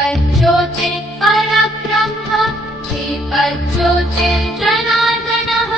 श्रीपञ्चोचे परब्रह्म श्रीपञ्चोचे जनार्दनः।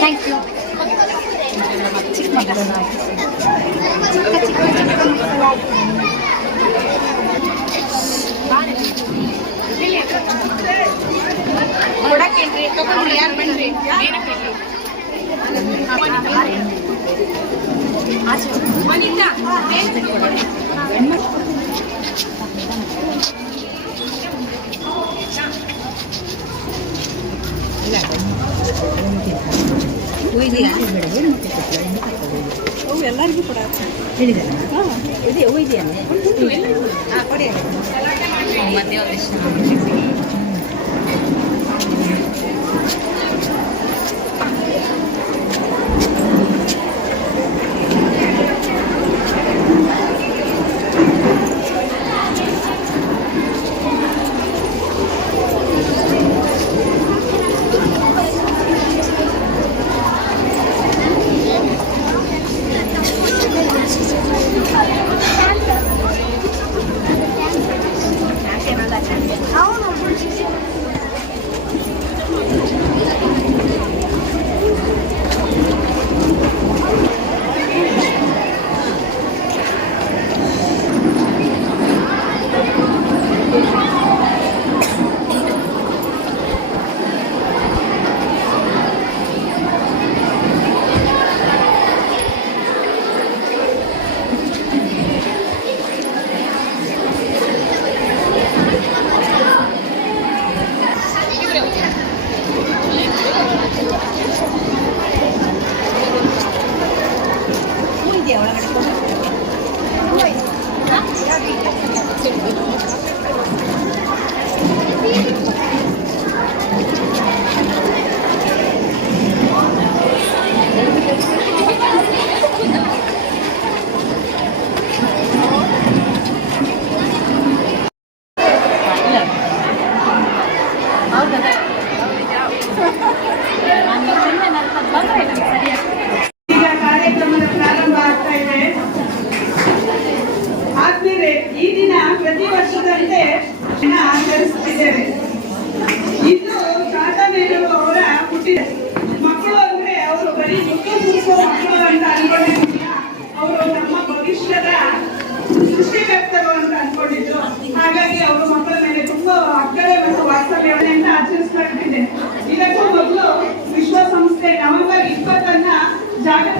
Thank you. ಎಲ್ಲರಿಗೂ ಕೂಡ ಹೇಳಿದ್ದಾರೆ ಇದೆ ಇದೆಯಾ ಕೊಡಿ ಮಧ್ಯೆ ಒಂದಿಷ್ಟು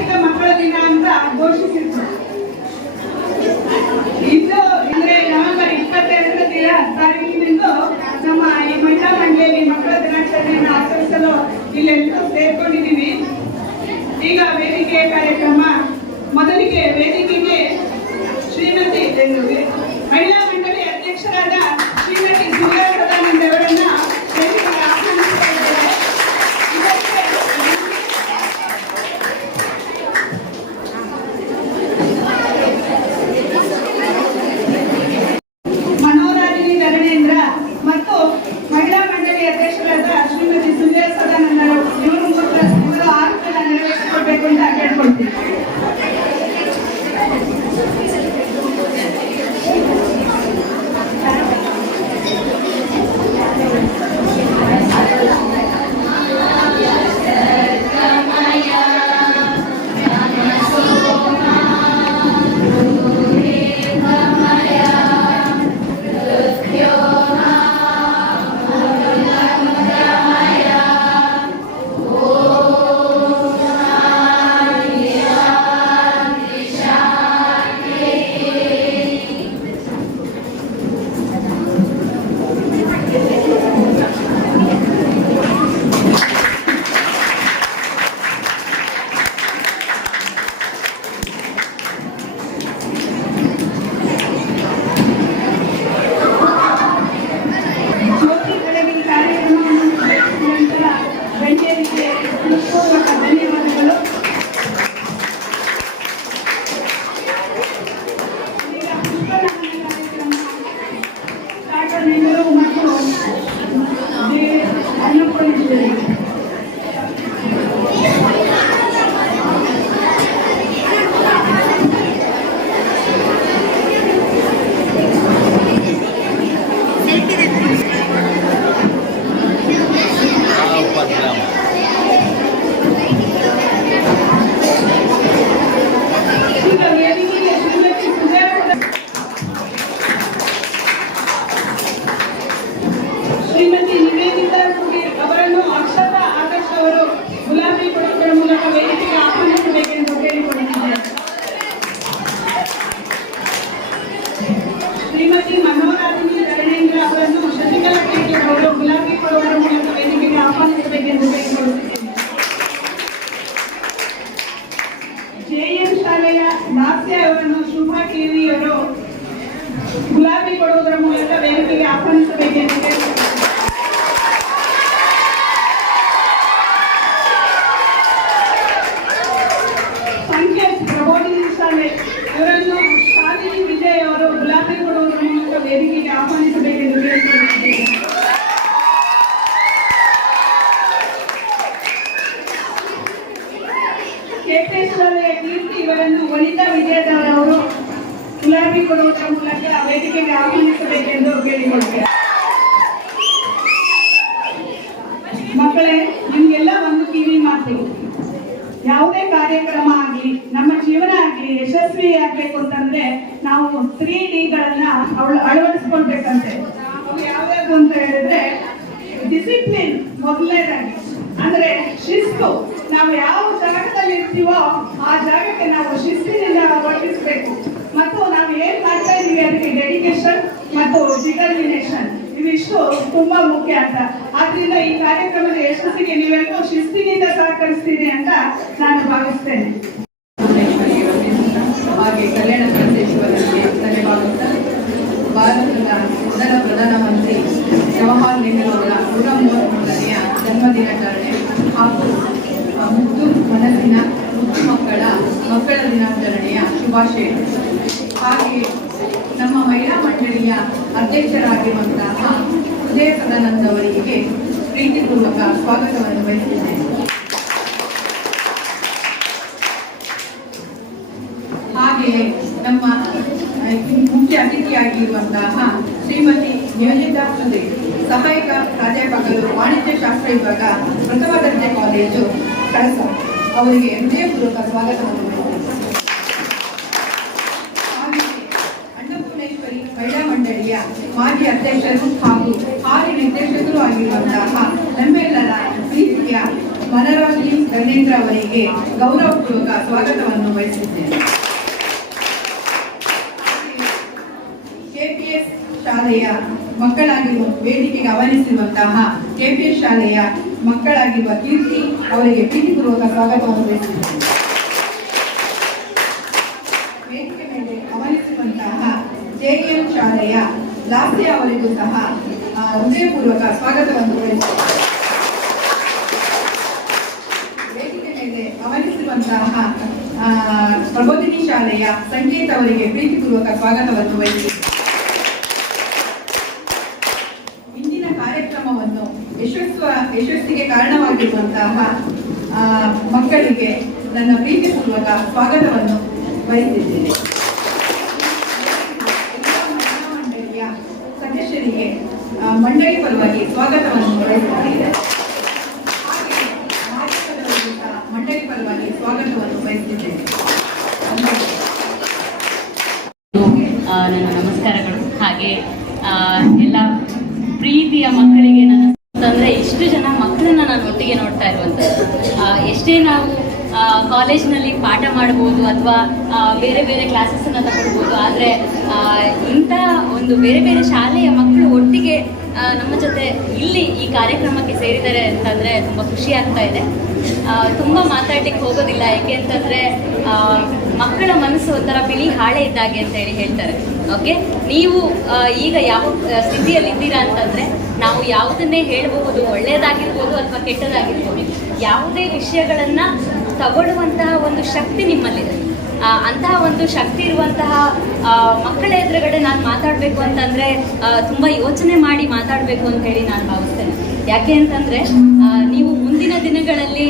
ಜಾಗತಿಕ ಮಕ್ಕಳ ದಿನ ಅಂತ ಘೋಷಿಸಿದ್ರು. ಇದು ಅಂದ್ರೆ ನವೆಂಬರ್ 22ರ ತಾರೀಕಿನಿಂದ ನಮ್ಮ ಈ ಮಹಿಳಾ ಮಂಡಳಿಯಲ್ಲಿ ಮಕ್ಕಳ ದಿನಾಚರಣೆಯನ್ನು ಆಚರಿಸಲು ಇಲ್ಲೆಲ್ಲರೂ ಸೇರ್ಕೊಂಡಿದ್ದೀವಿ. ಈಗ ವೇದಿಕೆ ಕಾರ್ಯಕ್ರಮ ಮೊದಲಿಗೆ ವೇದಿಕೆಗೆ ಶ್ರೀಮತಿ ಮಹಿಳಾ ಮಂಡಳಿ ಅಧ್ಯಕ್ಷರಾದ ಶ್ರೀಮತಿ ಸುಂದರ ಸದಾನಂದ ಅವರನ್ನ ವೇದಿಕೆಗೆ ಆಹ್ವಾನಿಸ್ತಾ ಇದ್ದಾರೆ. ಮನೋರಾಜಿನಿ ಧರಣೇಂದ್ರ ಮತ್ತು ಮಹಿಳಾ ಮಂಡಳಿ ಅಧ್ಯಕ್ಷರಾದ ಶ್ರೀಮತಿ ಸುಂದರ ಸದಾನಂದ ಇವರು ಆರೋಗ್ಯ ನೆರವೇರಿಸಿಕೊಳ್ಬೇಕು ಅಂತ ಕೇಳ್ಕೊಳ್ತೀವಿ. ಧನ್ಯವಾದಗಳು. ಮತ್ತು ಅನ್ನಪೂರ್ಣೇಶ್ವರಿ ಶ್ರೀಮತಿ ನಿವೇದಿತಾ ಸುಧೀರ್ ಅವರನ್ನು ಅಕ್ಷತಾ ಆದರ್ಶ್ ಅವರು ಗುಲಾಬಿ ಕೊಡುವುದರ ಮೂಲಕ ವೇದಿಕೆಗೆ ಆಹ್ವಾನಿಸಬೇಕೆಂದು ಕೇಳಿಕೊಳ್ಳುತ್ತಿದ್ದಾರೆ. ಶ್ರೀಮತಿ ಮನೋರಾಜಿನಿ ಧರಣೇಂದ್ರ ಅವರನ್ನು ಶಶಿಕಲಾ ಕೇಕೆ ಅವರು ಗುಲಾಬಿ ಕೊಡುವುದರ ಮೂಲಕ ವೇದಿಕೆಗೆ ಆಹ್ವಾನಿಸಬೇಕೆಂದು ಕೇಳಿಕೊಳ್ಳುತ್ತಿದ್ದೇನೆ. ಜೆಎನ್ ಶಾಲೆಯ ದಾಸ್ಯ ಅವರನ್ನು ಶುಭಾ ಟಿವಿ ಅವರು ಗುಲಾಬಿ ಕೊಡುವುದರ ಮೂಲಕ ವೇದಿಕೆಗೆ ಆಹ್ವಾನಿಸಬೇಕೆಂದು ಕೇಳಿಕೊಳ್ಳುತ್ತಿದ್ದೇನೆ. ಇವರನ್ನು ಶಾಲಿನಿ ವಿಜಯ್ ಅವರು ಗುಲಾಬಿ ಕೊಡುವುದರ ಮೂಲಕ ವೇದಿಕೆಗೆ ಆಹ್ವಾನಿಸಬೇಕೆಂದು ಕೇಳಿಕೊಳ್ಳುತ್ತಿದ್ದೇನೆ. ಕೆಪಿ ಶಾಲೆಯ ಕೀರ್ತಿ ಇವರನ್ನು ವನಿತಾ ವಿಜಯದವರ ಅವರು ಗುಲಾಬಿ ಕೊಡುವುದರ ಮೂಲಕ ವೇದಿಕೆಗೆ ಆಹ್ವಾನಿಸಬೇಕೆಂದು ಕೇಳಿಕೊಳ್ಳುತ್ತೇವೆ. ಮಕ್ಕಳೇ, ನಿಮ್ಗೆಲ್ಲ ಒಂದು ಕಿವಿ ಮಾತು. ಯಾವುದೇ ಕಾರ್ಯಕ್ರಮ ಆಗಲಿ ನಮ್ಮ ಜೀವನ ಆಗಲಿ ಯಶಸ್ವಿ ಆಗ್ಬೇಕು ಅಂತಂದ್ರೆ ನಾವು 3Dಗಳನ್ನ ಅಳವಡಿಸ್ಕೊಳ್ಬೇಕಂತೆ. ಅವು ಯಾವ್ಯಾವುದು ಅಂತ ಹೇಳಿದ್ರೆ ಡಿಸಿಪ್ಲಿನ್ ಮೊದಲನೇದಾಗಿ, ಅಂದ್ರೆ ಶಿಸ್ತು. ನಾವು ಯಾವ ಜಾಗದಲ್ಲಿ ಇರ್ತೀವೋ ಆ ಜಾಗಕ್ಕೆ ನಾವು ಶಿಸ್ತಿನಿಂದ ವರ್ತಿಸಬೇಕು. ಮತ್ತು ನಾವು ಏನ್ ಮಾಡ್ತಾ ಇದೀವಿ ಅದಕ್ಕೆ ಡೆಡಿಕೇಶನ್ ಮತ್ತು ಡಿಟರ್ಮಿನೇಷನ್ ಇವಿಷ್ಟು ತುಂಬಾ ಮುಖ್ಯ ಅಂತ. ಆದ್ರಿಂದ ಈ ಕಾರ್ಯಕ್ರಮದ ಯಶಸ್ಸಿಗೆ ನೀವೆಲ್ಲರೂ ಶಿಸ್ತಿನಿಂದ ಸಹಕರಿಸ್ತೀರಿ ಅಂತ ನಾನು ಭಾವಿಸ್ತೇನೆ. ಹಾಗೆ ಕಲ್ಯಾಣ ಕರ್ನಾಟಕಕ್ಕೆ ಧನ್ಯವಾದ. ಭಾರತದ ಮೊದಲ ಪ್ರಧಾನಮಂತ್ರಿ ಜವಾಹರ್ ನೆಹರು ಅವರ 133ನೇ ಜನ್ಮದಿನಾಚರಣೆ ಹಾಗೂ ಮುದ್ದು ಮನಸ್ಸಿನ ಮುದ್ದು ಮಕ್ಕಳ ದಿನಾಚರಣೆಯ ಶುಭಾಶಯಗಳು. ಹಾಗೆಯೇ ನಮ್ಮ ಮಹಿಳಾ ಮಂಡಳಿಯ ಅಧ್ಯಕ್ಷರಾಗಿರುವಂತಹ ಉದಯ ಸದಾನಂದ ಅವರಿಗೆ ಪ್ರೀತಿಪೂರ್ವಕ ಸ್ವಾಗತವನ್ನು ಬಯಸಿದ್ದೇನೆ. ಹಾಗೆಯೇ ನಮ್ಮ ಮುಖ್ಯ ಅತಿಥಿಯಾಗಿರುವಂತಹ ಶ್ರೀಮತಿ ನಿಯೋಜಿತಾ ಸುಧೀರ್, ಸಹಾಯಕ ಪ್ರಾಧ್ಯಾಪಕರು, ವಾಣಿಜ್ಯ ಶಾಸ್ತ್ರ ವಿಭಾಗ, ಪ್ರಥಮ ದರ್ಜೆ ಕಾಲೇಜು ಕಳಸ, ಅವರಿಗೆ ಹೃದಯಪೂರ್ವಕ ಸ್ವಾಗತವನ್ನು ಬಯಸಿದ್ದೇನೆ. ಹಾಗೆಯೇ ಅನ್ನಪೂರ್ಣೇಶ್ವರಿ ಮಹಿಳಾ ಮಂಡಳಿಯ ಮಾಜಿ ಅಧ್ಯಕ್ಷರು ಹಾಗೂ ಹಾಲಿ ನಿರ್ದೇಶಕರು ಆಗಿರುವಂತಹ ನಮ್ಮೆಲ್ಲರ ಪ್ರೀತಿಯ ಮನೋರಾಜಿನಿ ಕನ್ನೇಂದ್ರ ಅವರಿಗೆ ಗೌರವಪೂರ್ವಕ ಸ್ವಾಗತವನ್ನು ಬಯಸುತ್ತೇನೆ. ಕೆಪಿಎಸ್ ಶಾಲೆಯ ಮಕ್ಕಳಾಗಿರುವ ವೇದಿಕೆಗೆ ಆಹ್ವಾನಿಸಿರುವಂತಹ ಕೆಪಿಎಸ್ ಶಾಲೆಯ ಮಕ್ಕಳಾಗಿರುವ ಕೀರ್ತಿ ಅವರಿಗೆ ಪ್ರೀತಿಪೂರ್ವಕ ಸ್ವಾಗತವನ್ನು ಬಯಸುತ್ತೇನೆ. ವೇದಿಕೆ ಮೇಲೆ ಆಹ್ವಾನಿಸಿರುವಂತಹ ಜೆಎಂ ಶಾಲೆಯ ಲಾಸ್ಯ ಅವರಿಗೂ ಸಹ ಹೃದಯಪೂರ್ವಕ ಸ್ವಾಗತವನ್ನು ಬಯಸುತ್ತೇನೆ. ವೇದಿಕೆ ಮೇಲೆ ಆಹ್ವಾನಿಸಿರುವಂತಹ ಪ್ರಬೋಧಿನಿ ಶಾಲೆಯ ಸಂಗೀತ ಅವರಿಗೆ ಪ್ರೀತಿಪೂರ್ವಕ ಸ್ವಾಗತವನ್ನು ಬಯಸುತ್ತೇನೆ. ಇಂದಿನ ಕಾರ್ಯಕ್ರಮವನ್ನು ಯಶಸ್ಸಿಗೆ ಕಾರಣವಾಗಿರುವಂತಹ ಮಕ್ಕಳಿಗೆ ನನ್ನ ಪ್ರೀತಿಪೂರ್ವಕ ಸ್ವಾಗತವನ್ನು ಬಯಸಿದ್ದೇನೆ. ಮಂಡಳಿಯ ಸದಸ್ಯರಿಗೆ ಮಂಡಳಿ ಪರವಾಗಿ ಸ್ವಾಗತವನ್ನು ಬಯಸುತ್ತೇನೆ. ಹಾಗೆ ಮಾಧ್ಯಮದವರಿಗೂ ಸಹ ಮಂಡಳಿ ಪರವಾಗಿ ಸ್ವಾಗತವನ್ನು ಬಯಸುತ್ತಿದ್ದೇನೆ. ನನ್ನ ನಮಸ್ಕಾರಗಳು. ಹಾಗೆ ಎಲ್ಲ ಪ್ರೀತಿಯ ಮಕ್ಕಳಿಗೆ ನನ್ನ ಅಂದರೆ ಇಷ್ಟು ಜನ ಮಕ್ಕಳನ್ನ ನಾನು ಒಟ್ಟಿಗೆ ನೋಡ್ತಾ ಇರುವಂಥದ್ದು. ಎಷ್ಟೇ ನಾವು ಕಾಲೇಜ್ನಲ್ಲಿ ಪಾಠ ಮಾಡ್ಬೋದು ಅಥವಾ ಬೇರೆ ಬೇರೆ ಕ್ಲಾಸಸ್ಸನ್ನು ತಗೊಳ್ಬೋದು, ಆದರೆ ಇಂಥ ಒಂದು ಬೇರೆ ಬೇರೆ ಶಾಲೆಯ ಮಕ್ಕಳು ಒಟ್ಟಿಗೆ ನಮ್ಮ ಜೊತೆ ಇಲ್ಲಿ ಈ ಕಾರ್ಯಕ್ರಮಕ್ಕೆ ಸೇರಿದ್ದಾರೆ ಅಂತಂದರೆ ತುಂಬ ಖುಷಿ ಆಗ್ತಾ ಇದೆ. ತುಂಬ ಮಾತಾಡ್ಲಿಕ್ಕೆ ಹೋಗೋದಿಲ್ಲ, ಏಕೆ ಅಂತಂದರೆ ಮಕ್ಕಳ ಮನಸ್ಸು ಒಂಥರ ಬಿಳಿ ಹಾಳೆ ಇದ್ದಾಗೆ ಅಂತ ಹೇಳ್ತಾರೆ. ಓಕೆ, ನೀವು ಈಗ ಯಾವ ಸ್ಥಿತಿಯಲ್ಲಿದ್ದೀರಾ ಅಂತಂದರೆ ನಾವು ಯಾವುದನ್ನೇ ಹೇಳಬಹುದು, ಒಳ್ಳೆಯದಾಗಿರ್ಬೋದು ಅಥವಾ ಕೆಟ್ಟದಾಗಿರ್ಬೋದು, ಯಾವುದೇ ವಿಷಯಗಳನ್ನು ತಗೊಳ್ಳುವಂತಹ ಒಂದು ಶಕ್ತಿ ನಿಮ್ಮಲ್ಲಿದೆ. ಅಂತಹ ಒಂದು ಶಕ್ತಿ ಇರುವಂತಹ ಮಕ್ಕಳ ಎದುರುಗಡೆ ನಾನು ಮಾತಾಡಬೇಕು ಅಂತಂದರೆ ತುಂಬ ಯೋಚನೆ ಮಾಡಿ ಮಾತಾಡಬೇಕು ಅಂತ ಹೇಳಿ ನಾನು ಭಾವಿಸ್ತೇನೆ. ಯಾಕೆ ಅಂತಂದರೆ ನೀವು ಮುಂದಿನ ದಿನಗಳಲ್ಲಿ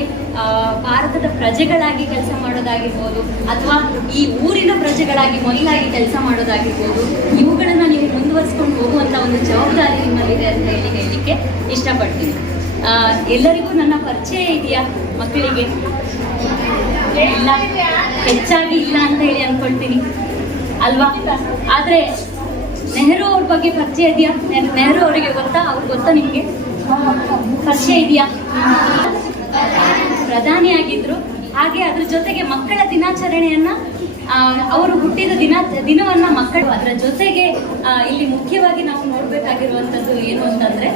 ಭಾರತದ ಪ್ರಜೆಗಳಾಗಿ ಕೆಲಸ ಮಾಡೋದಾಗಿರ್ಬೋದು ಅಥವಾ ಈ ಊರಿನ ಪ್ರಜೆಗಳಾಗಿ ಮೊದಲಾಗಿ ಕೆಲಸ ಮಾಡೋದಾಗಿರ್ಬೋದು, ಇವುಗಳನ್ನು ನೀವು ಮುಂದುವರಿಸ್ಕೊಂಡು ಹೋಗುವಂಥ ಒಂದು ಜವಾಬ್ದಾರಿ ನಿಮ್ಮಲ್ಲಿದೆ ಅಂತ ಹೇಳಲಿಕ್ಕೆ ಇಷ್ಟಪಡ್ತೀನಿ. ಎಲ್ಲರಿಗೂ ನನ್ನ ಪರಿಚಯ ಇದೆಯಾ ಮಕ್ಕಳಿಗೆ? ಇಲ್ಲ, ಹೆಚ್ಚಾಗಿ ಇಲ್ಲ ಅಂತ ಹೇಳಿ ಅಂದ್ಕೊಳ್ತೀನಿ ಅಲ್ವಾ? ಆದರೆ ನೆಹರು ಅವ್ರ ಬಗ್ಗೆ ಪರಿಚಯ ಇದೆಯಾ? ನೆಹರು ಅವರಿಗೆ ಗೊತ್ತಾ? ಅವ್ರಿಗೆ ಗೊತ್ತಾ? ನಿಮಗೆ ಪರಿಚಯ ಇದೆಯಾ? ಪ್ರಧಾನಿಯಾಗಿದ್ರು. ಹಾಗೆ ಅದ್ರ ಜೊತೆಗೆ ಮಕ್ಕಳ ದಿನಾಚರಣೆಯನ್ನ ಅವರು ಹುಟ್ಟಿದ ದಿನವನ್ನ ಮಕ್ಕಳು, ಅದರ ಜೊತೆಗೆ ಇಲ್ಲಿ ಮುಖ್ಯವಾಗಿ ನಾವು ನೋಡ್ಬೇಕಾಗಿರುವಂಥದ್ದು ಏನು ಅಂತಂದ್ರೆ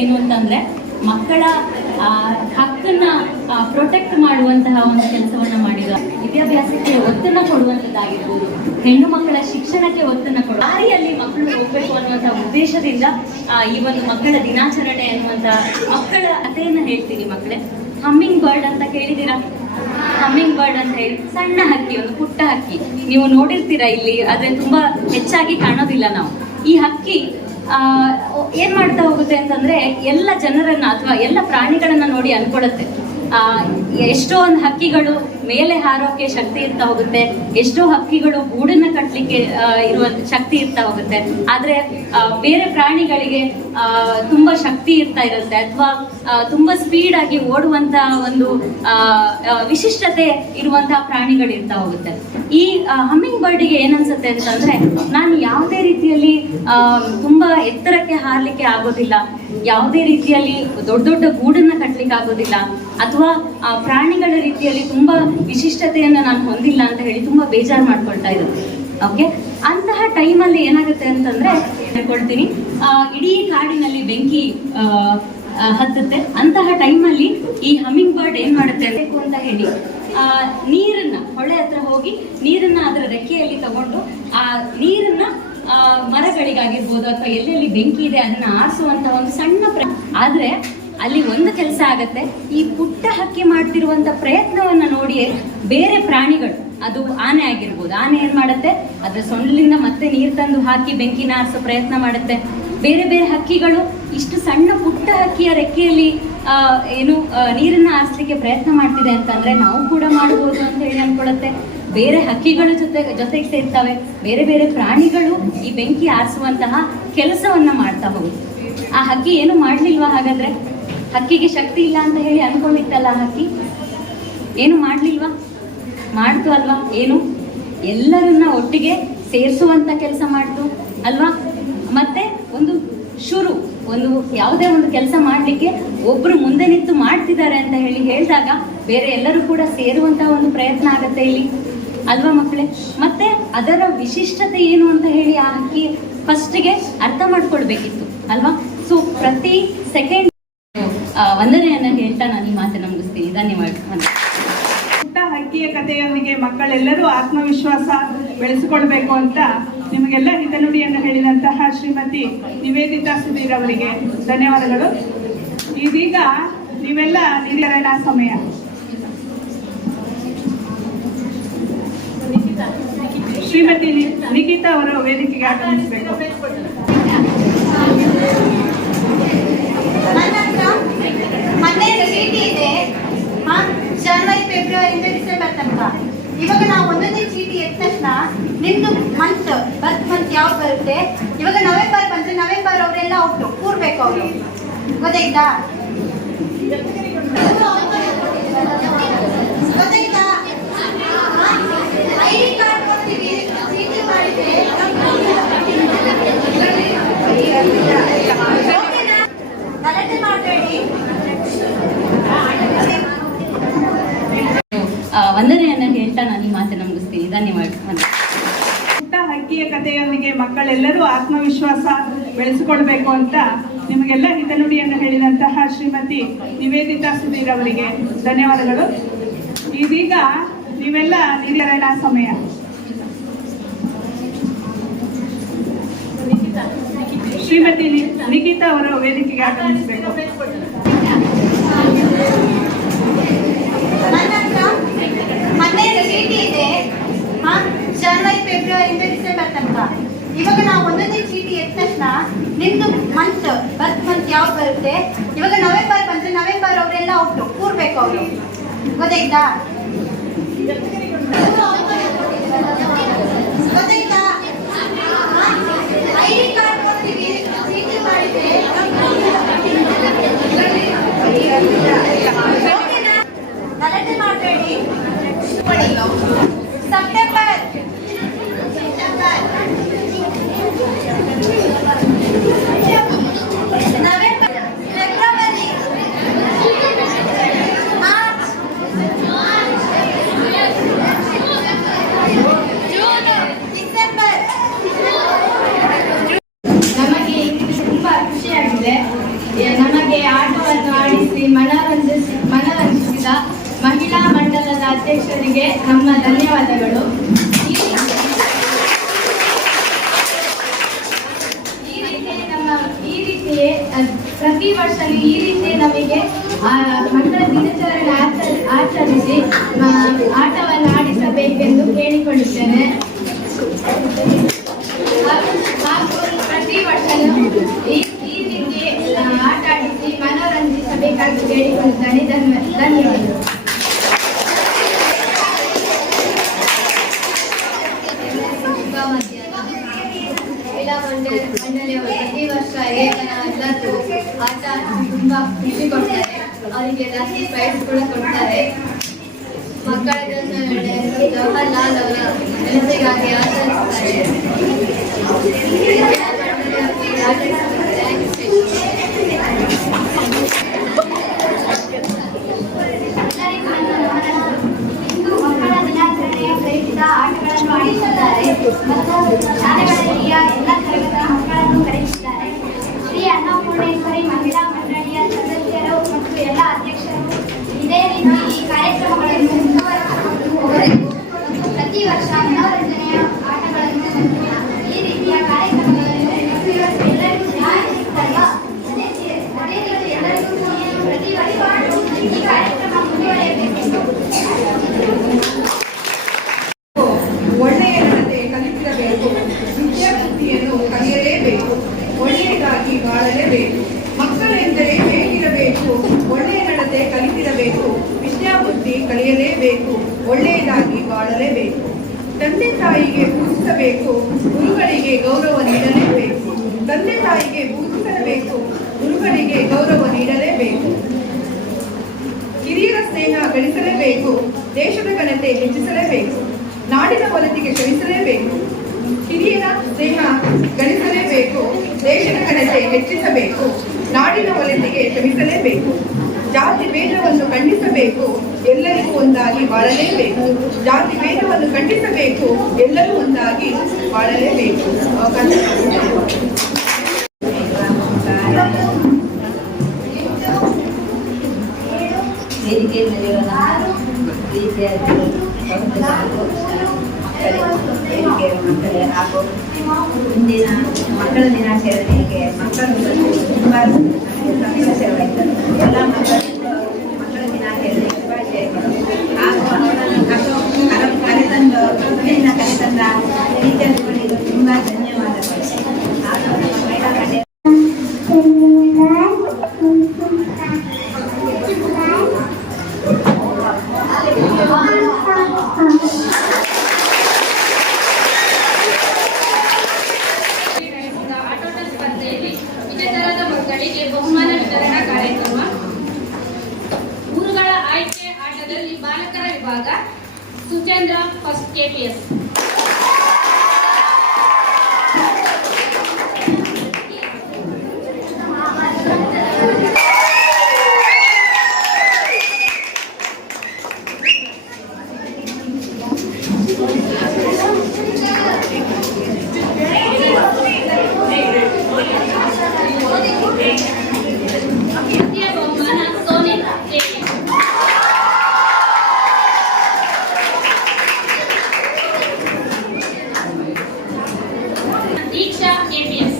ಏನು ಅಂತಂದ್ರೆ ಮಕ್ಕಳ ಹಕ್ಕನ್ನ ಪ್ರೊಟೆಕ್ಟ್ ಮಾಡುವಂತಹ ಒಂದು ಕೆಲಸವನ್ನ ಮಾಡಿದ, ವಿದ್ಯಾಭ್ಯಾಸಕ್ಕೆ ಒತ್ತನ್ನು ಕೊಡುವಂಥದ್ದಾಗಿರ್ಬೋದು, ಹೆಣ್ಣು ಮಕ್ಕಳ ಶಿಕ್ಷಣಕ್ಕೆ ಒತ್ತನ್ನು ಕೊಡುವ ದಾರಿಯಲ್ಲಿ ಮಕ್ಕಳು ಹೋಗ್ಬೇಕು ಅನ್ನುವಂಥ ಉದ್ದೇಶದಿಂದ ಈ ಒಂದು ಮಕ್ಕಳ ದಿನಾಚರಣೆ ಅನ್ನುವಂಥ ಮಕ್ಕಳ ಕಥೆಯನ್ನ ಹೇಳ್ತೀನಿ. ಮಕ್ಕಳೇ, ಹಮ್ಮಿಂಗ್ ಬರ್ಡ್ ಅಂತ ಕೇಳಿದ್ದೀರಾ? ಹಮ್ಮಿಂಗ್ ಬರ್ಡ್ ಅಂತ ಹೇಳಿ ಸಣ್ಣ ಹಕ್ಕಿ, ಒಂದು ಪುಟ್ಟ ಹಕ್ಕಿ, ನೀವು ನೋಡಿರ್ತೀರಾ ಇಲ್ಲಿ, ಆದ್ರೆ ತುಂಬಾ ಹೆಚ್ಚಾಗಿ ಕಾಣೋದಿಲ್ಲ ನಾವು. ಈ ಹಕ್ಕಿ ಏನ್ ಮಾಡ್ತಾ ಹೋಗುತ್ತೆ ಅಂತಂದ್ರೆ ಎಲ್ಲ ಜನರನ್ನ ಅಥವಾ ಎಲ್ಲ ಪ್ರಾಣಿಗಳನ್ನ ನೋಡಿ ಅನ್ಕೊಳುತ್ತೆ. ಎಷ್ಟೋ ಒಂದು ಹಕ್ಕಿಗಳು ಮೇಲೆ ಹಾರೋಕೆ ಶಕ್ತಿ ಇರ್ತಾ ಹೋಗುತ್ತೆ, ಎಷ್ಟೋ ಹಕ್ಕಿಗಳು ಗೂಡನ್ನ ಕಟ್ಟಲಿಕ್ಕೆ ಇರುವ ಶಕ್ತಿ ಇರ್ತಾ ಹೋಗುತ್ತೆ. ಆದ್ರೆ ಬೇರೆ ಪ್ರಾಣಿಗಳಿಗೆ ತುಂಬಾ ಶಕ್ತಿ ಇರ್ತಾ ಇರುತ್ತೆ ಅಥವಾ ತುಂಬಾ ಸ್ಪೀಡ್ ಆಗಿ ಓಡುವಂತ ಒಂದು ವಿಶಿಷ್ಟತೆ ಇರುವಂತಹ ಪ್ರಾಣಿಗಳು ಇರ್ತಾ ಹೋಗುತ್ತೆ. ಈ ಹಮ್ಮಿಂಗ್ ಬರ್ಡಿಗೆ ಏನನ್ಸುತ್ತೆ ಅಂತಂದ್ರೆ, ನಾನು ಯಾವುದೇ ರೀತಿಯಲ್ಲಿ ತುಂಬಾ ಎತ್ತರಕ್ಕೆ ಹಾರಲಿಕ್ಕೆ ಆಗೋದಿಲ್ಲ, ಯಾವುದೇ ರೀತಿಯಲ್ಲಿ ದೊಡ್ಡ ದೊಡ್ಡ ಗೂಡನ್ನ ಕಟ್ಟಲಿಕ್ಕೆ ಆಗೋದಿಲ್ಲ, ಅಥವಾ ಪ್ರಾಣಿಗಳ ರೀತಿಯಲ್ಲಿ ತುಂಬಾ ವಿಶಿಷ್ಟತೆಯನ್ನು ನಾನು ಹೊಂದಿಲ್ಲ ಅಂತ ಹೇಳಿ ತುಂಬಾ ಬೇಜಾರು ಮಾಡ್ಕೊಳ್ತಾ ಇರುತ್ತೆ. ಓಕೆ, ಅಂತಹ ಟೈಮಲ್ಲಿ ಏನಾಗುತ್ತೆ ಅಂತಂದ್ರೆ ಹೇಳ್ಕೊಳ್ತೀನಿ, ಇಡೀ ಕಾಡಿನಲ್ಲಿ ಬೆಂಕಿ ಹತ್ತುತ್ತೆ. ಅಂತಹ ಟೈಮಲ್ಲಿ ಈ ಹಮ್ಮಿಂಗ್ ಬರ್ಡ್ ಏನ್ ಮಾಡುತ್ತೆ ಅಂತ ಹೇಳಿ ನೀರನ್ನ ಹೊಳೆ ಹತ್ರ ಹೋಗಿ ನೀರನ್ನ ಅದರ ರೆಕ್ಕೆಯಲ್ಲಿ ತಗೊಂಡು ಆ ನೀರನ್ನ ಮರಗಳಿಗಾಗಿರ್ಬೋದು ಅಥವಾ ಎಲ್ಲೆಲ್ಲಿ ಬೆಂಕಿ ಇದೆ ಅದನ್ನ ಆರಿಸುವಂತ ಒಂದು ಸಣ್ಣ ಆದ್ರೆ ಅಲ್ಲಿ ಒಂದು ಕೆಲಸ ಆಗತ್ತೆ, ಈ ಪುಟ್ಟ ಹಕ್ಕಿ ಮಾಡ್ತಿರುವಂತ ಪ್ರಯತ್ನವನ್ನ ನೋಡಿ ಬೇರೆ ಪ್ರಾಣಿಗಳು, ಅದು ಆನೆ ಆಗಿರ್ಬೋದು, ಆನೆ ಏನ್ ಮಾಡುತ್ತೆ, ಅದ್ರ ಸೊಂಡಿಲಿಂದ ಮತ್ತೆ ನೀರು ತಂದು ಹಾಕಿ ಬೆಂಕಿನ ಆರಿಸೋ ಪ್ರಯತ್ನ ಮಾಡುತ್ತೆ. ಬೇರೆ ಬೇರೆ ಹಕ್ಕಿಗಳು ಇಷ್ಟು ಸಣ್ಣ ಪುಟ್ಟ ಹಕ್ಕಿಯ ರೆಕ್ಕೆಯಲ್ಲಿ ನೀರನ್ನ ಆರಿಸ್ಲಿಕ್ಕೆ ಪ್ರಯತ್ನ ಮಾಡ್ತಿದೆ ಅಂತಂದ್ರೆ ನಾವು ಕೂಡ ಮಾಡಬಹುದು ಅಂತ ಹೇಳಿ ಅನ್ಕೊಳುತ್ತೆ. ಬೇರೆ ಹಕ್ಕಿಗಳು ಜೊತೆಗೆ ಸೇರ್ತವೆ, ಬೇರೆ ಬೇರೆ ಪ್ರಾಣಿಗಳು ಈ ಬೆಂಕಿ ಆರಿಸುವಂತಹ ಕೆಲಸವನ್ನ ಮಾಡ್ತಾ ಹೋಗುತ್ತೆ. ಆ ಹಕ್ಕಿ ಏನು ಮಾಡ್ಲಿಲ್ವಾ? ಹಾಗಾದ್ರೆ ಹಕ್ಕಿಗೆ ಶಕ್ತಿ ಇಲ್ಲ ಅಂತ ಹೇಳಿ ಅನ್ಕೊಂಡಿತ್ತಲ್ಲ, ಹಕ್ಕಿ ಏನು ಮಾಡ್ಲಿಲ್ವಾ? ಮಾಡ್ತು ಅಲ್ವಾ? ಏನು ಎಲ್ಲರನ್ನ ಒಟ್ಟಿಗೆ ಸೇರಿಸುವಂತ ಕೆಲಸ ಮಾಡ್ತು ಅಲ್ವಾ? ಮತ್ತೆ ಒಂದು ಶುರು. ಒಂದು ಯಾವುದೇ ಒಂದು ಕೆಲಸ ಮಾಡಲಿಕ್ಕೆ ಒಬ್ಬರು ಮುಂದೆ ನಿಂತು ಮಾಡ್ತಿದ್ದಾರೆ ಅಂತ ಹೇಳಿದಾಗ ಬೇರೆ ಎಲ್ಲರೂ ಕೂಡ ಸೇರುವಂತಹ ಒಂದು ಪ್ರಯತ್ನ ಆಗತ್ತೆ ಇಲ್ಲಿ, ಅಲ್ವಾ ಮಕ್ಕಳೇ? ಮತ್ತೆ ಅದರ ವಿಶಿಷ್ಟತೆ ಏನು ಅಂತ ಹೇಳಿ ಆ ಹಕ್ಕಿ ಫಸ್ಟಿಗೆ ಅರ್ಥ ಮಾಡ್ಕೊಳ್ಬೇಕಿತ್ತು ಅಲ್ವಾ? ಸೊ ಪ್ರತಿ ಸೆಕೆಂಡ್ ವಂದನೆಯನ್ನ ಹೇಳ್ತಾ ನಾನು ಈ ಮಾತನ್ನು ಮುಗಿಸ್ತೀನಿ. ಧನ್ಯವಾದ. ಪುಟ್ಟ ಹಕ್ಕಿಯ ಕಥೆಯೊಂದಿಗೆ ಮಕ್ಕಳೆಲ್ಲರೂ ಆತ್ಮವಿಶ್ವಾಸ ಬೆಳೆಸಿಕೊಳ್ಬೇಕು ಅಂತ ನಿಮಗೆಲ್ಲ ಹಿತನುಡಿಯನ್ನು ಹೇಳಿದಂತಹ ಶ್ರೀಮತಿ ನಿವೇದಿತಾ ಸುಧೀರ್ ಅವರಿಗೆ ಧನ್ಯವಾದಗಳು. ಇದೀಗ ನೀವೆಲ್ಲ ನಿರ್ಧಾರಣಾ ಸಮಯ. ಶ್ರೀಮತಿ ನಿಖಿತಾ ಅವರು ವೇದಿಕೆಗೆ ಆಗಮಿಸಬೇಕು. ಮೊನ್ನೆ ಚೀಟಿ ಇದೆ, ಜನವರಿ ಫೆಬ್ರವರಿಯಿಂದ ಡಿಸೆಂಬರ್ ತನಕ. ಇವಾಗ ನಾವು ಒಂದೊಂದೇ ಚೀಟಿ ಎದ್ದ ತಕ್ಷಣ ನಿಮ್ದು ಬರ್ತ್ ಮಂತ್ ಯಾವ್ದು ಬರುತ್ತೆ. ಇವಾಗ ನವೆಂಬರ್ ಬಂದ್ರೆ ನವೆಂಬರ್ ಅವರೆಲ್ಲ ಔಟು ಕೂರ್ಬೇಕು ಅವರು, ಗೊತ್ತಾಯ್ತಾ? ಗೊತ್ತಾಯ್ತಾ? ಐಡಿ ಕಾರ್ಡ್ ಕೊಡ್ತೀವಿ, ಚೀಟಿ ಮಾಡಿದ್ರೆ ಗಲಾಟೆ ಮಾಡಬೇಡಿ. ವಂದನೆಯನ್ನ ಹೇಳ್ತಾ ನಾನು ಈ ಮಾತನ್ನು ಮುಗಿಸ್ತೀನಿ. ಧನ್ಯವಾದ. ಪುಟ್ಟ ಹಕ್ಕಿಯ ಕಥೆಯೊಂದಿಗೆ ಮಕ್ಕಳೆಲ್ಲರೂ ಆತ್ಮವಿಶ್ವಾಸ ಬೆಳೆಸಿಕೊಳ್ಬೇಕು ಅಂತ ನಿಮಗೆಲ್ಲ ಹಿತನುಡಿಯನ್ನು ಹೇಳಿದಂತಹ ಶ್ರೀಮತಿ ನಿವೇದಿತಾ ಸುಧೀರ್ ಅವರಿಗೆ ಧನ್ಯವಾದಗಳು. ಇದೀಗ ನೀವೆಲ್ಲ ನಿರ್ಧಾರಣಾ ಸಮಯ. ಶ್ರೀಮತಿ ನಿಖಿತಾ ಅವರು ವೇದಿಕೆಗೆ ಆಗಮಿಸಬೇಕು. ಮೊನ್ನೆ ಚೀಟಿ ಇದೆ, ಜನವರಿ ಫೆಬ್ರವರಿಯಿಂದ ಡಿಸೆಂಬರ್ ತನಕ. ಇವಾಗ ನಾವು ಒಂದೊಂದೇ ಚೀಟಿ ಎದ್ದ ತಕ್ಷಣ ನಿಮ್ದು ಬರ್ತ್ ಮಂತ್ ಯಾವ್ದು ಬರುತ್ತೆ. ಇವಾಗ ನವೆಂಬರ್ ಬಂದ್ರೆ ನವೆಂಬರ್ ಅವರೆಲ್ಲ ಔಟು ಕೂರ್ಬೇಕು ಅವರು, ಗೊತ್ತಾಯ್ತಾ? ಗೊತ್ತಾಯ್ತಾ? ಐಡಿ ಕಾರ್ಡ್ ಕೊಡ್ತೀವಿ, ಚೀಟಿ ಮಾಡಿದ್ರೆ ಗಲಾಟೆ ಮಾಡಬೇಡಿ. September November February March June December. ನಮಗೆ ತುಂಬಾ ಖುಷಿಯಾಗಿದೆ. ನಮಗೆ ಆಟವನ್ನು ಆಡಿಸಿ ಮನರಂಜಿಸಿದ ಮಹಿಳಾ ಮಂಡಲದ ಅಧ್ಯಕ್ಷರಿಗೆ ನಮ್ಮ ಧನ್ಯವಾದಗಳು. ಈ ರೀತಿಯೇ ಪ್ರತಿ ವರ್ಷ ಈ ರೀತಿ ನಮಗೆ ಮಂಡಲ ದಿನಾಚರಣೆ ಆಚರಿಸಿ ಆಟವನ್ನು ಆಡಿಸಬೇಕೆಂದು ಕೇಳಿಕೊಳ್ಳುತ್ತೇನೆ. ಹಾಗೂ ಪ್ರತಿ ವರ್ಷ ಈ ರೀತಿ ಆಟ ಆಡಿಸಿ ಮನೋರಂಜಿಸಬೇಕಾಗಿ ಕೇಳಿಕೊಳ್ಳುತ್ತೇನೆ. ಧನ್ಯವಾದಗಳು. ಮಹಿಳಾ ಮಂಡಳಿಯವರು ಪ್ರತಿ ವರ್ಷ ಎಲ್ಲರೂ ಆಟ ಆಡಿಸಿ ತುಂಬಾ ಖುಷಿ ಕೊಡ್ತಾರೆ. ಅವರಿಗೆ ಜಾಸ್ತಿ ಪ್ರೈಸ್ ಕೂಡ ಕೊಡ್ತಾರೆ. ಮಕ್ಕಳ ದಿನಾಚರಣೆ ಜವಾಹರ್ಲಾಲ್ ಅವರ ನೆನಪಿಗಾಗಿ ಆಚರಿಸ್ತಾರೆ. ಮಕ್ಕಳ ದಿನಾಚರಣೆಯ ಪ್ರಯುಕ್ತ ಆಟಗಳನ್ನು ಆಡಿಸಿದ್ದಾರೆ ಮತ್ತು ಶಾಲೆಗಳಲ್ಲಿಯ ಎಲ್ಲ ತರಗತಿಯ ಮಕ್ಕಳನ್ನು ಕರೆಸಿದ್ದಾರೆ. ಶ್ರೀ ಅನ್ನಪೂರ್ಣೇಶ್ವರಿ ಮಹಿಳಾ ಮಂಡಳಿಯ ಸದಸ್ಯರು ಮತ್ತು ಎಲ್ಲ ಅಧ್ಯಕ್ಷರು ಇದೇ ರೀತಿ ಈ ಕಾರ್ಯಕ್ರಮಗಳನ್ನು ಮುಂದುವರಿಸಿಕೊಂಡು ಹೋಗಬೇಕು. ಪ್ರತಿ ವರ್ಷ ಮನೋರಂಜನೆಯ ಆಟಗಳನ್ನು ಈ ರೀತಿಯ ಕಾರ್ಯಕ್ರಮಗಳನ್ನು ಎಲ್ಲರಿಗೂ ಸಿಗ್ತಲ್ವಾ? ಎಲ್ಲರಿಗೂ ಪ್ರತಿ ವರ್ಷ ಈ ಕಾರ್ಯಕ್ರಮ ಮುಂದುವರಿಯಬೇಕೆಂದು ಒಳ್ಳೆಯ ನಡತೆ ಕಲಿತಿರಬೇಕು. ವಿದ್ಯಾಬುದ್ಧಿಯನ್ನು ಕಲಿಯಲೇಬೇಕು. ಒಳ್ಳೆಯದಾಗಿ ಬಾಳಲೇಬೇಕು. ಮಕ್ಕಳೆಂದರೆ ಹೇಗಿರಬೇಕು? ಒಳ್ಳೆಯ ನಡತೆ ಕಲಿತಿರಬೇಕು. ವಿದ್ಯಾಬುದ್ಧಿ ಕಲಿಯಲೇಬೇಕು. ಒಳ್ಳೆಯದಾಗಿ ಬಾಳಲೇಬೇಕು. ತಂದೆ ತಾಯಿಗೆ ಪೂಜಿಸಬೇಕು. ಗುರುಗಳಿಗೆ ಗೌರವ ನೀಡಲೇಬೇಕು. ತಂದೆ ತಾಯಿಗೆ ಪೂಜಿಸಲೇಬೇಕು. ಗುರುಗಳಿಗೆ ಗೌರವ ನೀಡಲೇಬೇಕು. ಹಿರಿಯರ ಸ್ನೇಹ ಗಳಿಸಲೇಬೇಕು. ದೇಶದ ಘನತೆ ಹೆಚ್ಚಿಸಲೇಬೇಕು. ನಾಡಿನ ಒಲತಿಗೆ ಶ್ರಮಿಸಲೇಬೇಕು. ಹಿರಿಯರ ಸ್ನೇಹ ಗಳಿಸಲೇಬೇಕು, ದೇಶದ ಘನತೆ ಹೆಚ್ಚಿಸಬೇಕು, ನಾಡಿನ ಒಳಿತಿಗೆ ಶ್ರಮಿಸಲೇಬೇಕು. ಜಾತಿ ಭೇದವನ್ನು ಖಂಡಿಸಬೇಕು, ಎಲ್ಲರಿಗೂ ಒಂದಾಗಿ ಬಾಳಲೇಬೇಕು. ಜಾತಿ ಭೇದವನ್ನು ಖಂಡಿಸಬೇಕು, ಎಲ್ಲರೂ ಒಂದಾಗಿ ಬಾಳಲೇಬೇಕು. ವೇದಿಕೆ ಮೇಲಿರುವ ಪ್ರೀತಿಯಾಗಿ ಮಕ್ಕಳೇ ಹಾಗೂ ಇಂದಿನ ಮಕ್ಕಳ ದಿನಾಚರಣೆಗೆ ಮಕ್ಕಳು ತುಂಬ ಸಂತೋಷವಾಯಿತು. ಎಲ್ಲ ಮಕ್ಕಳ ದಿನಾಚರಣೆ ಶುಭಾಶಯಗಳು. ಹಾಗೂ ಅವರನ್ನು ಕರೆತಂದು ಮಕ್ಕಳನ್ನ ಕರೆತಂದ ಟೀಚರ್ಗಳಿಗೆ ತುಂಬ ಧನ್ಯವಾದಗಳು. ಹಾಗೂ ನಮ್ಮ ಮಹಿಳಾ ಕಡೆ ಆಟೋಟ ಸ್ಪರ್ಧೆಯಲ್ಲಿ ವಿಜೇತರಾದ ಮಕ್ಕಳಿಗೆ ಬಹುಮಾನ ವಿತರಣಾ ಕಾರ್ಯಕ್ರಮ. ಊರುಗಳ ಆಯ್ಕೆ ಆಟದಲ್ಲಿ ಬಾಲಕರ ವಿಭಾಗ ಸುಚೇಂದ್ರ ಫಸ್ಟ್ KPS. ದ್ವಿತೀಯ ಬಹುಮಾನ ಸೋನಿತ್ KPS. ದೀಕ್ಷಾ KPS.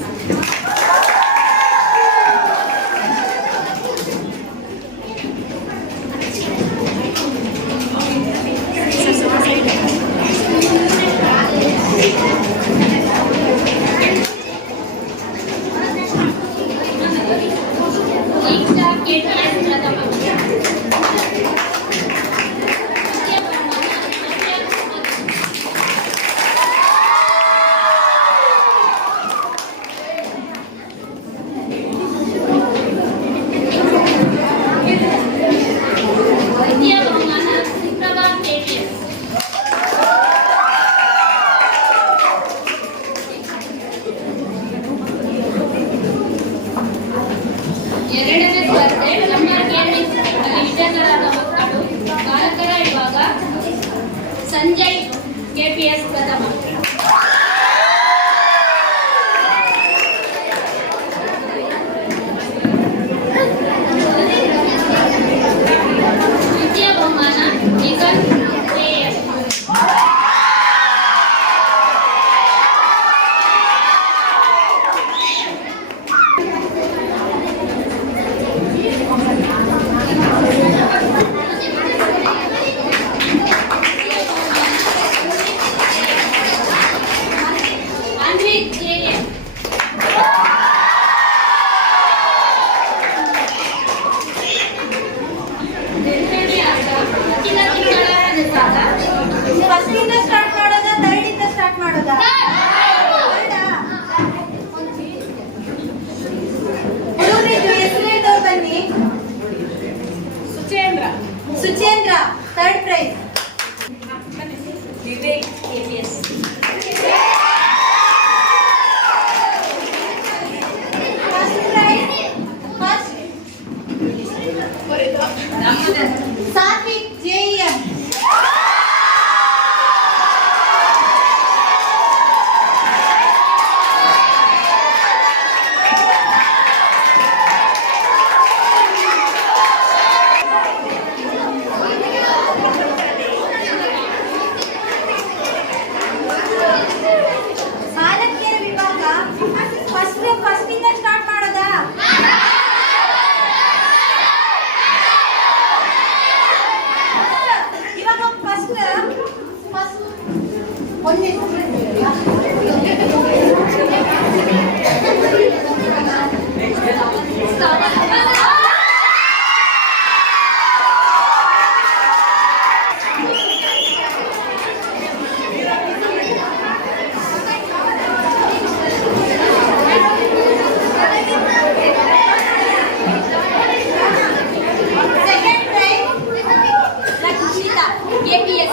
ದೀಕ್ಷಾ KPS ಪ್ರಥಮ. ದ್ವಿತೀಯ ಬಹುಮಾನ ಸೌಮ್ಯ ದ್ವಿತೀಯ ಬಹುಮಾನ ಸುಪ್ರಭಾ KPS. ಎರಡನೇ ಸ್ಪರ್ಧೆ ನಂಬರ್ ಗೇಮಿಂಗ್ ಅಲ್ಲಿ ವಿಜೇತರಾದ ಮಕ್ಕಳು ಬಾಲಕರ ವಿಭಾಗ ಸಂಜಯ್ KPS ಪ್ರಥಮ. ದ್ವಿತೀಯ ಬಹುಮಾನ ನಿಖಲ್ KS. ಅನ್ವಿತ್ JM. ಎರಡನೇ ಆಟ ಅಖಿಲ ತಿಂಗಳ ರಜಸಾಲ. ಫಸ್ಟ್ ಇಂದ ಸ್ಟಾರ್ಟ್ ಮಾಡೋದಾ, ಥರ್ಡ್ ಇಂದ ಸ್ಟಾರ್ಟ್ ಮಾಡೋದಾ? ಹುಡುಗರಿದ್ದು ಹೆಸರು ಹೇಳ್ದವ್ರು ಬನ್ನಿ. Suchendra third prize. Vivek KPS. First prize Satvik JEM. ಬಾಲಕಿಯರ ವಿಭಾಗ ಫಸ್ಟ್ ಇಂದ ಸ್ಟಾರ್ಟ್ ಮಾಡೋದಾ? ಇವಾಗ ಫಸ್ಟ್ ಒಂದೇ ಸೆಕೆಂಡ್ ಪ್ರೈಸ್ ಲಕ್ಷಿತಾ KPS.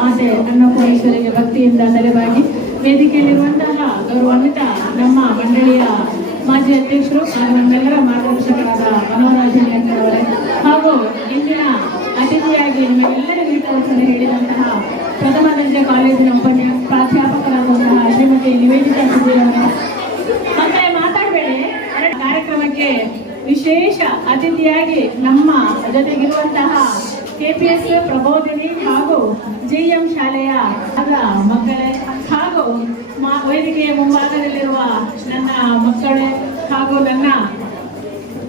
ಮಾತೆ ಅನ್ನಪೂರ್ಣೇಶ್ವರಿಗೆ ಭಕ್ತಿಯಿಂದ ತಲೆಬಾಗಿ ವೇದಿಕೆಯಲ್ಲಿರುವಂತಹ ಗೌರವಾನ್ವಿತ ನಮ್ಮ ಮಂಡಳಿಯ ಮಾಜಿ ಅಧ್ಯಕ್ಷರು ಹಾಗೂ ನಮ್ಮೆಲ್ಲರ ಮಾರ್ಗದರ್ಶಕರಾದ ಮನೋರಾಜನ್ ಅವರೇ ಹಾಗೂ ಇಂದಿನ ಅತಿಥಿಯಾಗಿ ನಿಮ್ಮೆಲ್ಲರಿಗೂ ಹಿತವಚನ ಹೇಳಿದಂತಹ ಪ್ರಥಮ ದರ್ಜೆ ಕಾಲೇಜಿನ ಪ್ರಾಧ್ಯಾಪಕರಾದಂತಹ ಶ್ರೀಮತಿ ನಿವೇದಿತಾ ಸುಧೀರವರೇ. ಮತ್ತೆ ಮಾತಾಡಬೇಡಿ. ಕಾರ್ಯಕ್ರಮಕ್ಕೆ ವಿಶೇಷ ಅತಿಥಿಯಾಗಿ ನಮ್ಮ ಜೊತೆಗಿರುವಂತಹ KPS ಪ್ರಬೋಧಿನಿ ಹಾಗೂ JM ಶಾಲೆಯ ಮಕ್ಕಳೇ ಹಾಗೂ ವೇದಿಕೆಯ ಮುಂಭಾಗದಲ್ಲಿರುವ ನನ್ನ ಮಕ್ಕಳೇ ಹಾಗೂ ನನ್ನ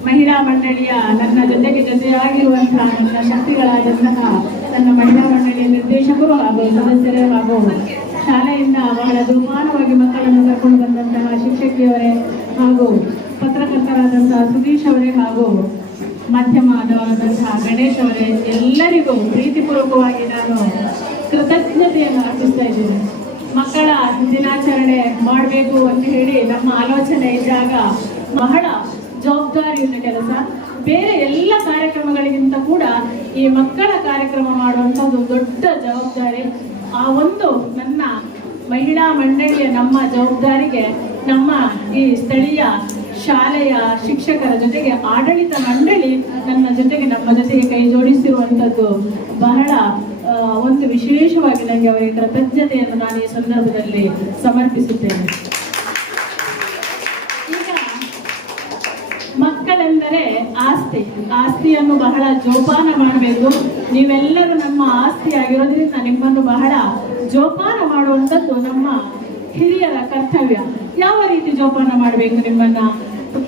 ಮಹಿಳಾ ಮಂಡಳಿಯ ನನ್ನ ಜೊತೆಯಾಗಿರುವಂತಹ ನನ್ನ ಶಕ್ತಿಗಳಾದಂತಹ ನನ್ನ ಮಹಿಳಾ ಮಂಡಳಿಯ ನಿರ್ದೇಶಕರು ಹಾಗೂ ಸದಸ್ಯರೇ ಹಾಗೂ ಶಾಲೆಯಿಂದ ಬಹಳ ದುರ್ಮಾನವಾಗಿ ಮಕ್ಕಳನ್ನು ಕರ್ಕೊಂಡು ಬಂದಂತಹ ಶಿಕ್ಷಕಿಯವರೇ ಹಾಗೂ ಪತ್ರಕರ್ತರಾದಂತಹ ಸುಧೀಶ್ ಅವರೇ ಹಾಗೂ ಮಾಧ್ಯಮದವರಾದಂತಹ ಗಣೇಶ್ ಅವರೇ, ಎಲ್ಲರಿಗೂ ಪ್ರೀತಿಪೂರ್ವಕವಾಗಿ ನಾನು ಕೃತಜ್ಞತೆಯನ್ನು ಅರ್ಪಿಸ್ತಾ ಇದ್ದೀನಿ. ಮಕ್ಕಳ ದಿನಾಚರಣೆ ಮಾಡಬೇಕು ಅಂತ ಹೇಳಿ ನಮ್ಮ ಆಲೋಚನೆ ಇದ್ದಾಗ ಬಹಳ ಜವಾಬ್ದಾರಿಯುತ ಕೆಲಸ. ಬೇರೆ ಎಲ್ಲ ಕಾರ್ಯಕ್ರಮಗಳಿಗಿಂತ ಕೂಡ ಈ ಮಕ್ಕಳ ಕಾರ್ಯಕ್ರಮ ಮಾಡುವಂಥದ್ದು ದೊಡ್ಡ ಜವಾಬ್ದಾರಿ. ಆ ಒಂದು ನನ್ನ ಮಹಿಳಾ ಮಂಡಳಿಯ ನಮ್ಮ ಜವಾಬ್ದಾರಿಗೆ ನಮ್ಮ ಈ ಸ್ಥಳೀಯ ಶಾಲೆಯ ಶಿಕ್ಷಕರ ಜೊತೆಗೆ ಆಡಳಿತ ಮಂಡಳಿ ನಮ್ಮ ಜೊತೆಗೆ ಕೈ ಜೋಡಿಸಿರುವಂಥದ್ದು ಬಹಳ ಒಂದು ವಿಶೇಷವಾಗಿ ನನಗೆ ಅವರಿಗೆ ಕೃತಜ್ಞತೆಯನ್ನು ನಾನು ಈ ಸಂದರ್ಭದಲ್ಲಿ ಸಮರ್ಪಿಸುತ್ತೇನೆ. ಈಗ ಮಕ್ಕಳೆಂದರೆ ಆಸ್ತಿಯನ್ನು ಬಹಳ ಜೋಪಾನ ಮಾಡಬೇಕು. ನೀವೆಲ್ಲರೂ ನಮ್ಮ ಆಸ್ತಿ ಆಗಿರೋದ್ರಿಂದ ನಿಮ್ಮನ್ನು ಬಹಳ ಜೋಪಾನ ಮಾಡುವಂಥದ್ದು ನಮ್ಮ ಹಿರಿಯರ ಕರ್ತವ್ಯ. ಯಾವ ರೀತಿ ಜೋಪಾನ ಮಾಡಬೇಕು ನಿಮ್ಮನ್ನ?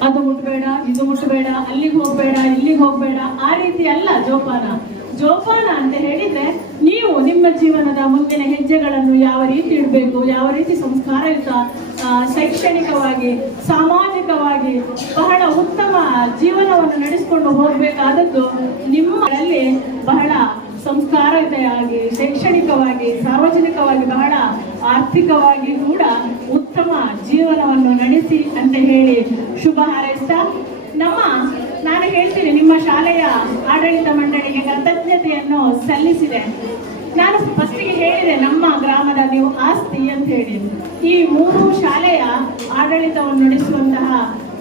ಅದು ಮುಟ್ಬೇಡ, ಇದು ಮುಟ್ಬೇಡ, ಅಲ್ಲಿಗೆ ಹೋಗ್ಬೇಡ, ಇಲ್ಲಿಗೆ ಹೋಗ್ಬೇಡ, ಆ ರೀತಿ ಅಲ್ಲ ಜೋಪಾನ ಅಂತ ಹೇಳಿದ್ರೆ ನೀವು ನಿಮ್ಮ ಜೀವನದ ಮುಂದಿನ ಹೆಜ್ಜೆಗಳನ್ನು ಯಾವ ರೀತಿ ಇಡಬೇಕು, ಯಾವ ರೀತಿ ಸಂಸ್ಕಾರಯುತ ಶೈಕ್ಷಣಿಕವಾಗಿ ಸಾಮಾಜಿಕವಾಗಿ ಬಹಳ ಉತ್ತಮ ಜೀವನವನ್ನು ನಡೆಸಿಕೊಂಡು ಹೋಗಬೇಕಾದದ್ದು ನಿಮ್ಮಲ್ಲಿ ಬಹಳ ಸಂಸ್ಕಾರಯುತವಾಗಿ ಶೈಕ್ಷಣಿಕವಾಗಿ ಸಾರ್ವಜನಿಕವಾಗಿ ಬಹಳ ಆರ್ಥಿಕವಾಗಿ ಕೂಡ ಉತ್ತಮ ಜೀವನವನ್ನು ನಡೆಸಿ ಅಂತ ಹೇಳಿ ಶುಭ ಹಾರೈಸ್ತಾ ನಾನು ಹೇಳ್ತೀನಿ, ನಿಮ್ಮ ಶಾಲೆಯ ಆಡಳಿತ ಮಂಡಳಿಗೆ ಕೃತಜ್ಞತೆಯನ್ನು ಸಲ್ಲಿಸಿದೆ. ನಾನು ಫಸ್ಟಿಗೆ ಹೇಳಿದೆ ನಮ್ಮ ಗ್ರಾಮದ ನೀವು ಆಸ್ತಿ ಅಂತ ಹೇಳಿ. ಈ 3 ಶಾಲೆಯ ಆಡಳಿತವನ್ನು ನಡೆಸುವಂತಹ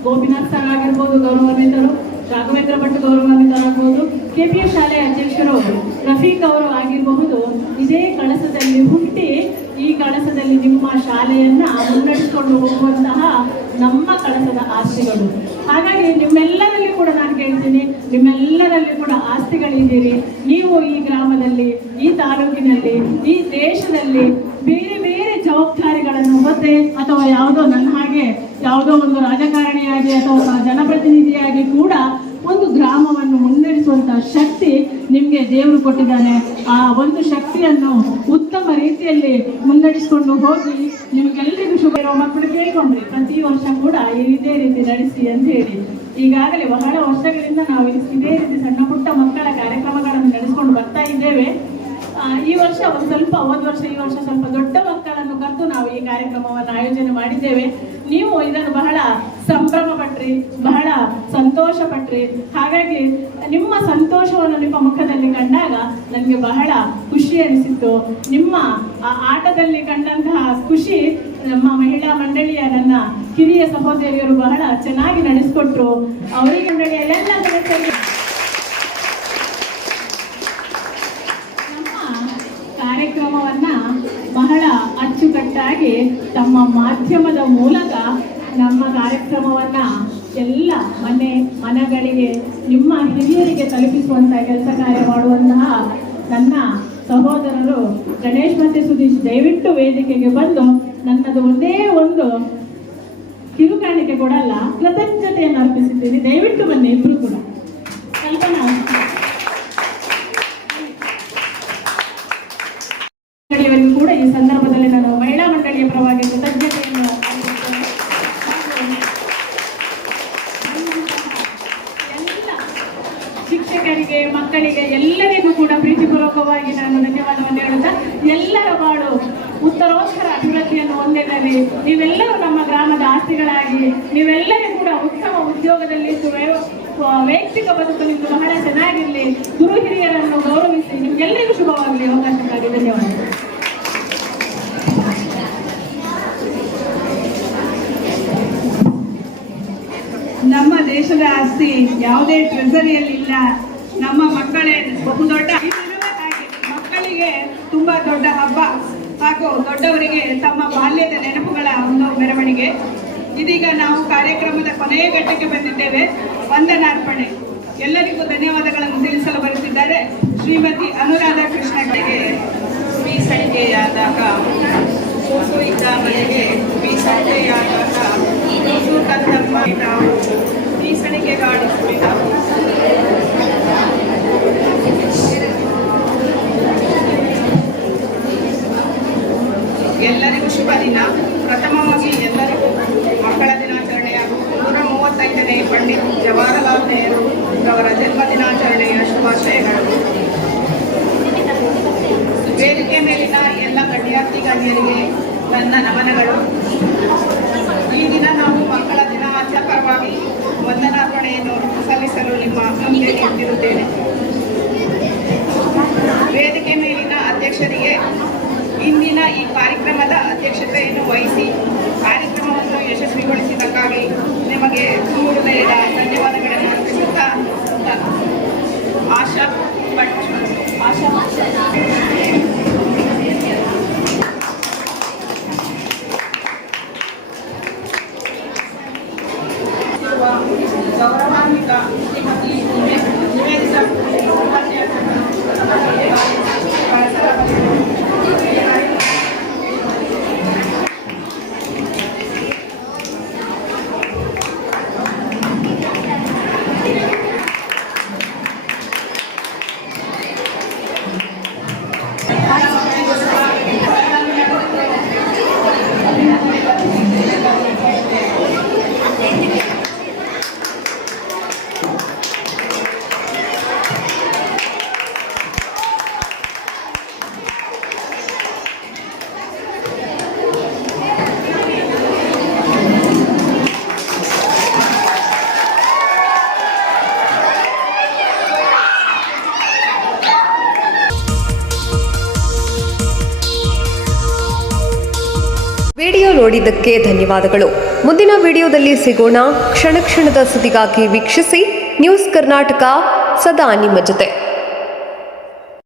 ಗೋಪಿನಾಥ್ ಸರ್ ಆಗಿರ್ಬೋದು ಗೌರವಾನ್ವಿತರು, ರಾಘವೇಂದ್ರ ಭಟ್ ಗೌರವಾನ್ವಿತರಾಗಬಹುದು, KPS ಶಾಲೆಯ ಅಧ್ಯಕ್ಷರು ರಫೀಕ್ ಅವರು ಆಗಿರಬಹುದು. ಇದೇ ಕಳಸದಲ್ಲಿ ಹುಟ್ಟಿ ಈ ಕಳಸದಲ್ಲಿ ನಿಮ್ಮ ಶಾಲೆಯನ್ನ ಮುನ್ನಡೆಸಿಕೊಂಡು ಹೋಗುವಂತಹ ನಮ್ಮ ಕಳಸದ ಆಸ್ತಿಗಳು. ಹಾಗಾಗಿ ನಿಮ್ಮೆಲ್ಲರಲ್ಲಿ ಕೂಡ ನಾನು ಕೇಳ್ತೀನಿ, ನಿಮ್ಮೆಲ್ಲರಲ್ಲಿ ಕೂಡ ಆಸ್ತಿಗಳಿದ್ದೀರಿ. ನೀವು ಈ ಗ್ರಾಮದಲ್ಲಿ, ಈ ತಾಲೂಕಿನಲ್ಲಿ, ಈ ದೇಶದಲ್ಲಿ ಬೇರೆ ಬೇರೆ ಜವಾಬ್ದಾರಿಗಳನ್ನು ಹೊತ್ತೆ ಅಥವಾ ನನ್ನ ಹಾಗೆ ಯಾವುದೋ ಒಂದು ರಾಜಕಾರಣಿಯಾಗಿ ಅಥವಾ ಜನಪ್ರತಿನಿಧಿಯಾಗಿ ಕೂಡ ಒಂದು ಗ್ರಾಮವನ್ನು ಮುನ್ನಡೆಸುವಂತಹ ಶಕ್ತಿ ನಿಮಗೆ ದೇವರು ಕೊಟ್ಟಿದ್ದಾನೆ. ಆ ಒಂದು ಶಕ್ತಿಯನ್ನು ಉತ್ತಮ ರೀತಿಯಲ್ಲಿ ಮುನ್ನಡೆಸಿಕೊಂಡು ಹೋಗಿ ನಿಮಗೆಲ್ಲರಿಗೂ ಶುಭ ಇರೋ ಮಕ್ಕಳು ಕೇಳ್ಕೊಂಡ್ರಿ ಪ್ರತಿ ವರ್ಷ ಕೂಡ ಇದೇ ರೀತಿ ನಡೆಸಿ ಅಂತ ಹೇಳಿ. ಈಗಾಗಲೇ ಬಹಳ ವರ್ಷಗಳಿಂದ ನಾವು ಇದೇ ರೀತಿ ಸಣ್ಣ ಪುಟ್ಟ ಮಕ್ಕಳ ಕಾರ್ಯಕ್ರಮಗಳನ್ನು ನಡೆಸಿಕೊಂಡು ಬರ್ತಾ ಇದ್ದೇವೆ. ಈ ವರ್ಷ ಹೋದ ವರ್ಷ ಈ ವರ್ಷ ಸ್ವಲ್ಪ ದೊಡ್ಡ ಮಕ್ಕಳನ್ನು ಕರೆದು ನಾವು ಈ ಕಾರ್ಯಕ್ರಮವನ್ನು ಆಯೋಜನೆ ಮಾಡಿದ್ದೇವೆ. ನೀವು ಇದನ್ನು ಬಹಳ ಸಂಭ್ರಮ ಪಟ್ರಿ, ಬಹಳ ಸಂತೋಷ ಪಟ್ರಿ. ಹಾಗಾಗಿ ನಿಮ್ಮ ಸಂತೋಷವನ್ನು ನಿಮ್ಮ ಮುಖದಲ್ಲಿ ಕಂಡಾಗ ನನಗೆ ಬಹಳ ಖುಷಿ ಅನಿಸಿತ್ತು. ನಿಮ್ಮ ಆ ಆಟದಲ್ಲಿ ಕಂಡಂತಹ ಖುಷಿ ನಮ್ಮ ಮಹಿಳಾ ಮಂಡಳಿಯ ನನ್ನ ಕಿರಿಯ ಸಹೋದರಿಯರು ಬಹಳ ಚೆನ್ನಾಗಿ ನಡೆಸಿಕೊಟ್ರು. ಅವರಿಗೆ ಮಂಡಳಿಯ ಎಲ್ಲ ಸದಸ್ಯರಿಗೆ ಕಾರ್ಯಕ್ರಮವನ್ನ ಬಹಳ ಅಚ್ಚುಕಟ್ಟಾಗಿ ತಮ್ಮ ಮಾಧ್ಯಮದ ಮೂಲಕ ನಮ್ಮ ಕಾರ್ಯಕ್ರಮವನ್ನ ಎಲ್ಲ ಮನೆಗಳಿಗೆ ನಿಮ್ಮ ಹಿರಿಯರಿಗೆ ತಲುಪಿಸುವಂತಹ ಕೆಲಸ ಕಾರ್ಯ ಮಾಡುವಂತಹ ನನ್ನ ಸಹೋದರರು ಗಣೇಶ್ ಮತ್ತೆ ಸುಧೀಶ್ ದಯವಿಟ್ಟು ವೇದಿಕೆಗೆ ಬಂದು ನನ್ನದು ಒಂದೇ ಒಂದು ಕಿರುಕಾಣಿಕೆ ಕೊಡಲ್ಲ, ಕೃತಜ್ಞತೆಯನ್ನು ಅರ್ಪಿಸುತ್ತೀನಿ. ದಯವಿಟ್ಟು ಬನ್ನಿ ಇಬ್ರು ಕೂಡ. ಕಲ್ಪನಾ ಕೂಡ ಈ ಸಂದರ್ಭದಲ್ಲಿ ನಾನು ಮಹಿಳಾ ಮಂಡಳಿಯ ಪರವಾಗಿ ಕೃತಜ್ಞತೆಯನ್ನು ಎಲ್ಲ ಶಿಕ್ಷಕರಿಗೆ, ಮಕ್ಕಳಿಗೆ ಎಲ್ಲರಿಗೂ ಕೂಡ ಪ್ರೀತಿಪೂರ್ವಕವಾಗಿ ನಾನು ಧನ್ಯವಾದವನ್ನು ಹೇಳುತ್ತಾ ಎಲ್ಲರ ಬಾಳು ಉತ್ತರೋತ್ತರ ಅಭಿವೃದ್ಧಿಯನ್ನು ಹೊಂದಿರಲಿ. ನೀವೆಲ್ಲರೂ ನಮ್ಮ ಗ್ರಾಮದ ಆಸ್ತಿಗಳಾಗಿ ನೀವೆಲ್ಲರೂ ಕೂಡ ಉತ್ತಮ ಉದ್ಯೋಗದಲ್ಲಿ ವೈಯಕ್ತಿಕ ಬದುಕು ನಿಮ್ಗೆ ಬಹಳ ಚೆನ್ನಾಗಿರಲಿ. ಗುರು ಹಿರಿಯರನ್ನು ಗೌರವಿಸಿ ನಿಮ್ಗೆಲ್ಲರಿಗೂ ಶುಭವಾಗಲಿ. ಅವಕಾಶಕ್ಕಾಗಿ ಧನ್ಯವಾದ. ಆಸ್ತಿ ಯಾವುದೇ ಟ್ರೆಸರಿಯಲ್ಲಿ ಇಲ್ಲ. ನಮ್ಮ ಮಕ್ಕಳೇ ಬಹುದೊಡ್ಡ ಮಕ್ಕಳಿಗೆ ತುಂಬಾ ದೊಡ್ಡ ಹಬ್ಬ ಹಾಗೂ ದೊಡ್ಡವರಿಗೆ ತಮ್ಮ ಬಾಲ್ಯದ ನೆನಪುಗಳ ಒಂದು ಮೆರವಣಿಗೆ. ಇದೀಗ ನಾವು ಕಾರ್ಯಕ್ರಮದ ಕೊನೆಯ ಘಟ್ಟಕ್ಕೆ ಬಂದಿದ್ದೇವೆ. ವಂದನಾರ್ಪಣೆ. ಎಲ್ಲರಿಗೂ ಧನ್ಯವಾದಗಳನ್ನು ತಿಳಿಸಲು ಬರುತ್ತಿದ್ದಾರೆ ಶ್ರೀಮತಿ ಅನುರಾಧ ಕೃಷ್ಣಗೆ. ಮೀಸಳಿಗೆಯಾದಾಗ ಕೂಸು ಇದ್ದ ಮನೆಗೆ ಮೀಸಳಿಗೆಯಾದಾಗ ಕೂಸು ಕಂದಮ್ಮ ನಾವು ಮೀಸಳಿಗೆಗಾಡು ಸುರಿದ ಎಲ್ಲರಿಗೂ ಶುಭ ದಿನ. ಪ್ರಥಮವಾಗಿ ಎಲ್ಲರಿಗೂ ಮಕ್ಕಳ ದಿನಾಚರಣೆಯ 135ನೇ ಪಂಡಿತ್ ಜವಾಹರಲಾಲ್ ನೆಹರು ಅವರ ಜನ್ಮ ದಿನಾಚರಣೆಯ ಶುಭಾಶಯಗಳು. ವೇದಿಕೆ ಮೇಲಿನ ಎಲ್ಲ ಗಣ್ಯಾತಿ ಗಣ್ಯರಿಗೆ ನನ್ನ ನಮನಗಳು. ಈ ದಿನ ನಾವು ಮಕ್ಕಳ ದಿನಾಚರಣೆ ಪರವಾಗಿ ವಂದನಾರ್ಪಣೆಯನ್ನು ಸಲ್ಲಿಸಲು ನಿಮ್ಮ ಮುಂದೆ ನಿಂತಿರುತ್ತೇನೆ. ವೇದಿಕೆ ಮೇಲಿನ ಅಧ್ಯಕ್ಷರಿಗೆ ಇಂದಿನ ಈ ಕಾರ್ಯಕ್ರಮದ ಅಧ್ಯಕ್ಷತೆಯನ್ನು ವಹಿಸಿ ಕಾರ್ಯಕ್ರಮವನ್ನು ಯಶಸ್ವಿಗೊಳಿಸಿದ್ದಕ್ಕಾಗಿ ನಿಮಗೆ ಹೃದಯದ ಧನ್ಯವಾದಗಳನ್ನು ಅರ್ಪಿಸುತ್ತಾ ಆಶಾ ಗೌರವಾನ್ವಿತ ಶ್ರೀಮತಿ ನಿವೇದಿತ ವಿಡಿಯೋ ನೋಡಿದ್ದಕ್ಕೆ ಧನ್ಯವಾದಗಳು. ಮುಂದಿನ ವಿಡಿಯೋದಲ್ಲಿ ಸಿಗೋಣ. ಕ್ಷಣ ಕ್ಷಣದ ಸುದ್ದಿಗಾಗಿ ವೀಕ್ಷಿಸಿ ನ್ಯೂಸ್ ಕರ್ನಾಟಕ, ಸದಾ ನಿಮ್ಮ ಜೊತೆ.